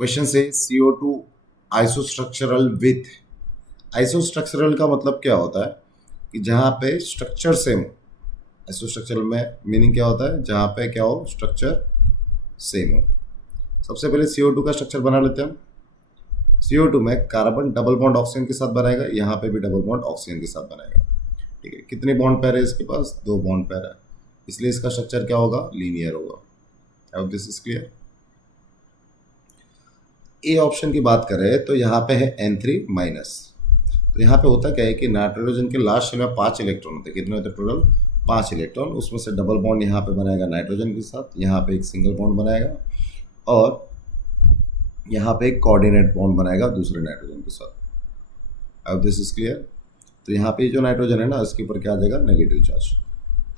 Question से CO2 आइसोस्ट्रक्चरल with. आइसोस्ट्रक्चरल का मतलब क्या होता है कि जहाँ पे स्ट्रक्चर सेम हो। आइसोस्ट्रक्चरल में मीनिंग क्या होता है, जहाँ पे क्या हो, स्ट्रक्चर सेम हो। सबसे पहले CO2 का स्ट्रक्चर बना लेते हैं हम। CO2 में कार्बन डबल बॉन्ड ऑक्सीजन के साथ बनाएगा, यहाँ पे भी डबल बॉन्ड ऑक्सीजन के साथ बनाएगा। ठीक है, कितने बॉन्ड पेयर है इसके पास, 2 बॉन्ड पेयर है, इसलिए इसका स्ट्रक्चर क्या होगा, लीनियर होगा। आई hope this is clear. A option की बात करें तो यहाँ पे है N3-। तो यहाँ पे होता क्या है कि नाइट्रोजन के लास्ट शेल में 5 इलेक्ट्रॉन होते हैं। कितने होते हैं टोटल, 5 इलेक्ट्रॉन। उसमें से डबल बॉन्ड यहाँ पे बनाएगा नाइट्रोजन के साथ, यहाँ पे एक सिंगल बॉन्ड बनाएगा, और यहाँ पे एक कोऑर्डिनेट बॉन्ड बनाएगा दूसरे नाइट्रोजन के साथ। अब दिस इज क्लियर। तो यहाँ पे जो नाइट्रोजन है ना, इसके ऊपर क्या आ जाएगा, नेगेटिव चार्ज।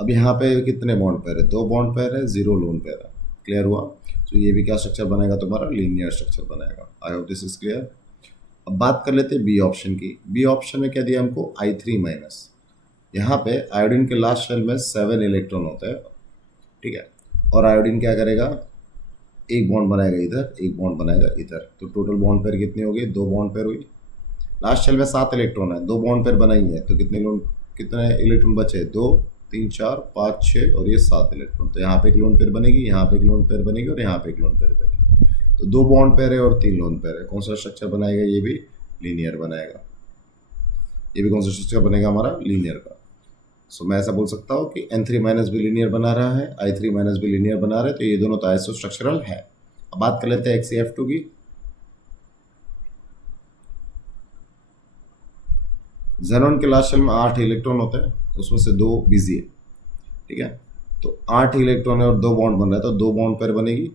अब यहाँ पे कितने बॉन्ड पेयर है, 2 बॉन्ड पेयर है, 0 लोन पेयर है। क्लियर हुआ। तो ये भी क्या स्ट्रक्चर बनाएगा तुम्हारा, लीनियर स्ट्रक्चर बनाएगा। आई होप दिस इज क्लियर। अब बात कर लेते हैं बी ऑप्शन की। बी ऑप्शन में क्या दिया हमको, I3-। यहाँ पे आयोडीन के लास्ट शेल में 7 इलेक्ट्रॉन होते हैं। ठीक है, और आयोडीन क्या करेगा, एक बॉन्ड बनाएगा इधर, एक बॉन्ड बनाएगा इधर। तो टोटल बॉन्ड पेयर कितनी हो गई, 2 बॉन्ड पेयर हुई। लास्ट शेल में 7 इलेक्ट्रॉन है, 2 बॉन्ड पेयर बनाई है, तो कितने इलेक्ट्रॉन बचे, 2 3 4 5 6 और ये 7 इलेक्ट्रॉन। तो यहाँ पे एक लोन पेयर बनेगी, यहाँ पे एक लोन पेयर बनेगी, और यहाँ पे एक लोन पेयर बनेगी। तो 2 बॉन्ड पेयर है और 3 लोन पेयर है। कौन सा स्ट्रक्चर बनाएगा, ये भी लीनियर बनाएगा। ये भी कौन सा स्ट्रक्चर बनेगा हमारा, लीनियर का। सो मैं ऐसा बोल सकता हूँ कि N3- भी लीनियर बना रहा है, I3- भी लीनियर बना रहा है। तो ये दोनों तो आइसो स्ट्रक्चरल है। अब बात कर लेते हैं XeF2 की। जेनॉन के लास्ट शेल में 8 इलेक्ट्रॉन होते हैं, उसमें से 2 बिजी है। ठीक है, तो 8 इलेक्ट्रॉन है और 2 बॉन्ड बन रहा है, तो 2 बॉन्ड पेयर बनेगी।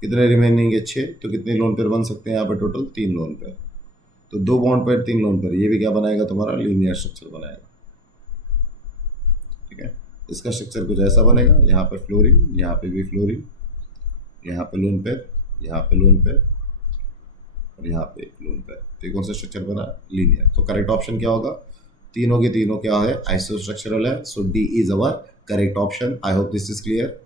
कितने रिमेनिंग है, 6। तो कितने लोन पेयर बन सकते हैं यहाँ पे, टोटल 3 लोन पेयर। तो 2 बॉन्ड पेयर 3 लोन पेयर, ये भी क्या बनाएगा तुम्हारा, लीनियर स्ट्रक्चर बनाएगा। ठीक है, इसका स्ट्रक्चर कुछ ऐसा बनेगा। यहाँ पे फ्लोरीन, यहाँ पे भी फ्लोरीन, यहाँ पे लोन पेयर, यहाँ पे लोन पेयर, और यहाँ पे लोन पेयर। तो कौन सा स्ट्रक्चर बना, लीनियर। तो करेक्ट ऑप्शन क्या होगा, तीनों के तीनों क्या है, आइसो स्ट्रक्चरल है। So D is our correct option. I hope this is clear.